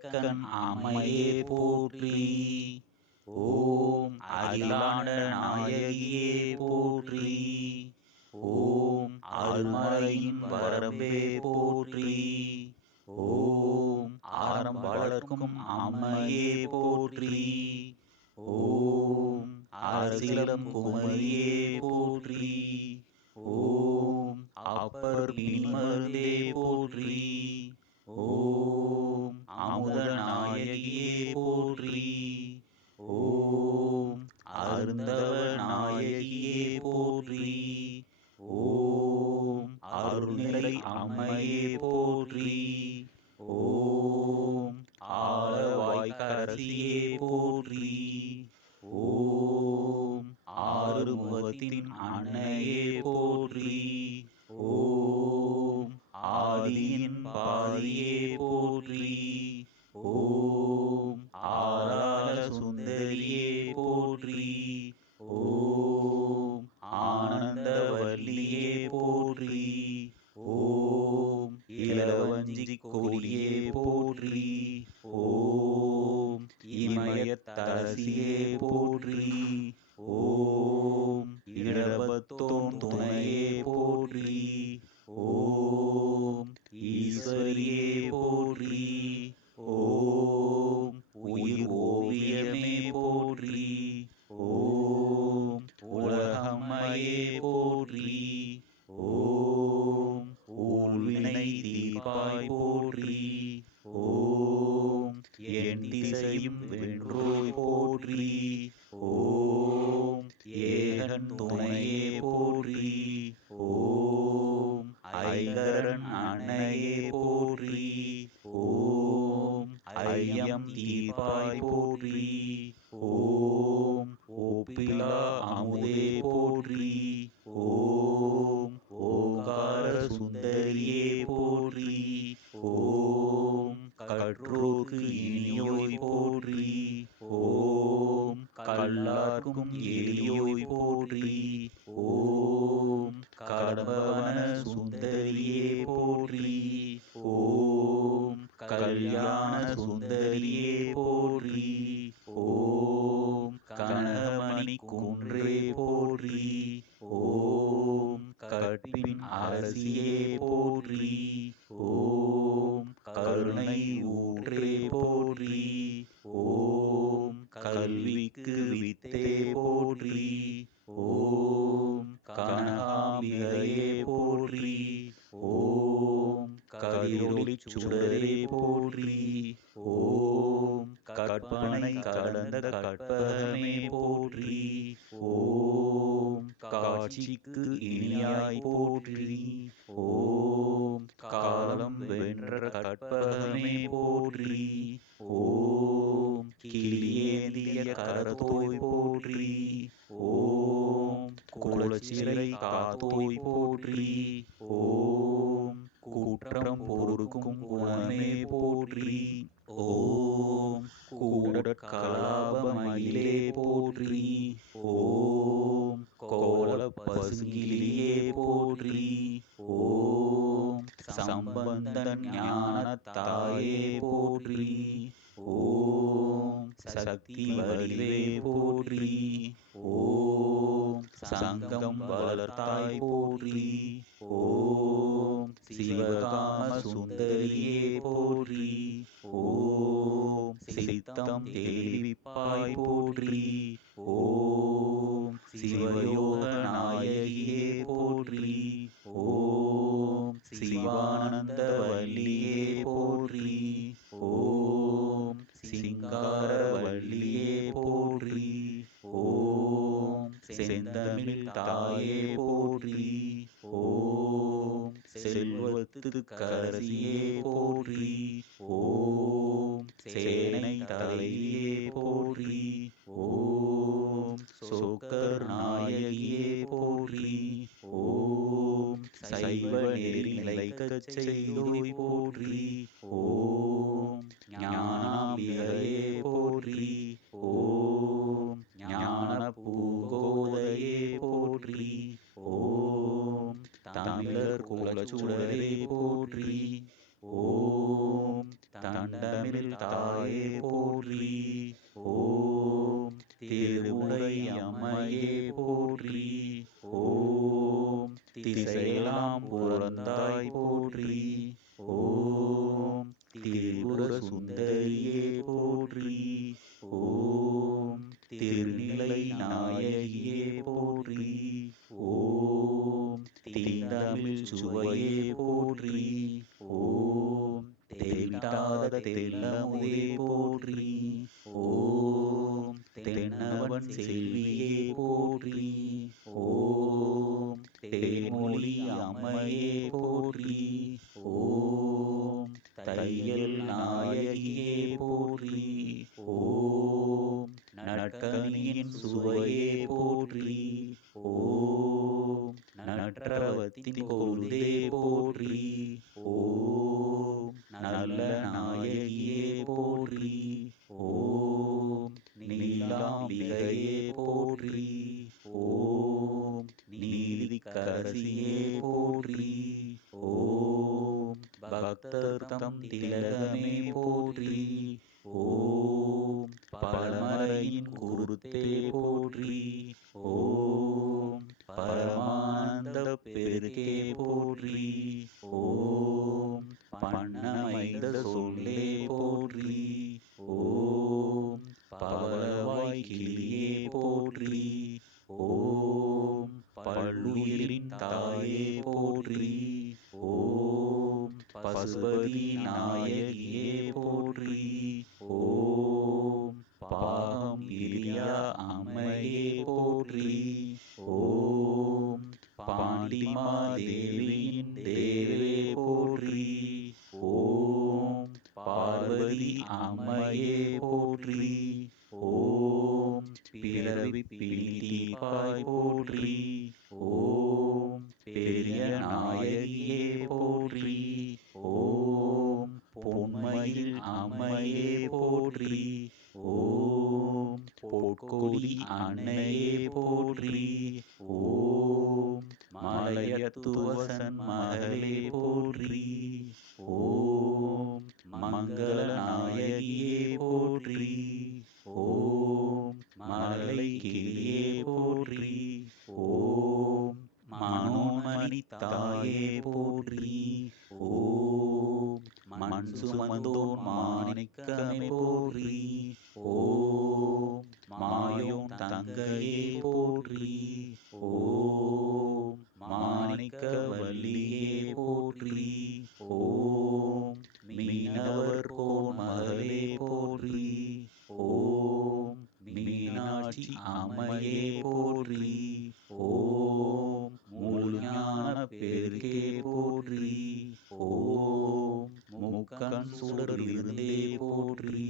அரியக்கண் அம்மையே போற்றி. ஓம் அகிலாண்ட நாயகியே போற்றி. ஓம் அருள்மறையின் வரம்பே போற்றி. ஓம் ஆரம் வளர்க்கும் அம்மையே போற்றி. ஓம் அரசிலம் குமரியே போற்றி. ஓம் அப்பர் பிணிமருந்தே போற்றி. ஓம் அமுத நாயகியே போற்றி. ஓம் அருந்தவ நாயகியே போற்றி. ஓம் அருள்நிலை அம்மையே போற்றி. ஓம் ஆலவாய்க்கரசியே போற்றி. ஓம் ஆறுமுகத்தின் அன்னையே போற்றி. ஓம் ஆதியின் பாதியே போற்றி. ஓம் ஆதார சுந்தரியே போற்றி. ஓம் ஆனந்தவல்லியே போற்றி. ஓம் இளவஞ்சி கொடியே போற்றி. ஓம் இமயத்தரசியே போற்றி. ஓம் இடபத்தோன் துணையே போற்றி. ஓம் ஈஸ்வரியே போற்றி. ஓம் உயிர் ஓவியமே போற்றி. ஓம் உலகம்மையே போற்றி. ஓம் ஊழ்வினை தீர்ப்பாய் போற்றி. ஓம் என் திசையும் வென்றோய் போற்றி. ஓம் ஏகன் துணையே போற்றி. ஓம் ஐங்கரன் அன்னையே போற்றி. ஓம் ஐயம் தீர்ப்பாய் போற்றி. ஓம் ஒப்பிலா அமுதே போற்றி. ஓம் ஓங்கார சுந்தரியே போற்றி. ஓம் கற்றோர்க்கு இனியோய் போற்றி. ஓம் கல்லார்க்கும் எளியோய் போற்றி. ஓம் கடம்பவன சுந்தரியே போற்றி. ஓம் கல்யாண சுந்தரியே போற்றி. ஓம் கனகமணி குன்றே போற்றி. ஓம் கற்பின் அரசியே போற்றி. ஓம் கருணை ஊற்றே போற்றி. ஓம் கல்விக்கு வித்தே போற்றி. ஓம் கனகாம்பிகையே போற்றி. ஓம் கதிரொளிச் சுடரே போற்றி. ஓம் கற்பனை கலந்த கற்பகமே போற்றி. ஓம் காட்சிக்கு இனியாய் போற்றி. ஓம் காலம் வென்ற கற்பகமே போற்றி. ஓம் கிளியேந்திய கரத்தோய் போற்றி. ஓம் குலச்சிறை காத்தோய் போற்றி. ஓம் குற்றம் பொறுக்கும் குணமே போற்றி. ஓம் கூடற்கலாபமயிலே போற்றி. ஓம் கோல பசுங்கிளியே போற்றி. ஓம் சம்பந்தன் ஞான தாயே போற்றி. ஓம் சக்தி வடிவே போற்றி. ஓம் சங்கம் வளர்த்தாய் போற்றி. ஓம் சிவகாம சுந்தரியே போற்றி. ஓம் சித்தம் தெளிவிப்பாய் போற்றி. ஓம் சிவயோக நாயகியே போற்றி. ஓம் சிவானந்த வல்லியே போற்றி. ஓம் சிங்கார வல்லியே போற்றி. ஓம் செந்தமிழ் தாயே போற்றி. ஓம் செல்வத்துக்கரசியே போற்றி. ஓம் சேனை தலைவியே போற்றி. ஓம் சொக்கர் நாயகியே போற்றி. ஓம் சைவ நெறி நிலைக்கச் செய்தோய் போற்றி. ஓம் ஞானாம்பிகையே போற்றி. ஓம் ஞான பூங்கோதையே போற்றி. ஓம் தமிழர் குலச்சுடரே போற்றி. ஓம் தண்ட செந்தமிழ் தாயே போற்றி. ஓம் திருமுறை அம்மையே போற்றி. ஓம் திசையெல்லாம் புறந்தாய் போற்றி. ஓம் திரிபுர சுந்தரியே போற்றி. ஓம் திருநிலை நாயகியே போற்றி. ஓம் தீந்தமிழ் சுவையே போற்றி. ஓம் தேவிட்டாத தெல்லமுதே போற்றி. ஓம் தென்னவன் செல்வியே போற்றி. ஓம் தேன்மொழி அம்மையே போற்றி. ஓம் தையல் நாயகியே போற்றி. ஓம் நற்கனியின் சுவையே போற்றி. ஓம் நற்றவத்தின் கொழுந்தே போற்றி. ஓம் நல்ல நாயகியே போற்றி. ஓம் நீலாம்பிகையே போற்றி. ஓம் நீதிக்கரசியே போற்றி. ஓம் பக்தர் தம் திலகமே போற்றி. ஓம் பழமறையின் குருத்தே போற்றி. ஓம் பரமானந்த பெருகே போற்றி. ஓம் பண்ணமைந்த சொல்லே போற்றி. ஓம் பவளவாய் கிளியே போற்றி. ஓம் பல்லுயிரின் தாயே போற்றி. ஓம் பசுபதி நாயகியே போற்றி. ஓம் பாகம் இலியா அம்மையே போற்றி. ஓம் பாண்டிமா தேவியின் தேவே போற்றி. ஓம் பார்வதி அம்மையே போற்றி. ஓம் பிறவி பிணிதீர்ப்பாய் போற்றி. ஓம் பெரிய நாயகியே போற்றி. ஓம் பொன்மயில் அம்மையே போற்றி. ஓம் பொற்கொடி அன்னையே போற்றி. ஓம் மலையத்துவசன் மகளே போற்றி. ஓம் மங்கள நாயகியே போற்றி. ஓம் மலை கிளியே போற்றி. ஓம் மனோன்மணி தாயே போற்றி. ஓம் மண் சுமந்தோன் மாணிக்கமே போற்றி. ஓம் மாயோன் தங்கையே போற்றி. ஓம் மாணிக்க வல்லியே போற்றி. ஓம் மீனவர் கோன் மகளே போற்றி. ஓம் மீனாட்சி அம்மையே போற்றி. ஓம் முழுஞான பெருகே போற்றி. ஓம் முக்கண் சுடர் இருந்தே போற்றி.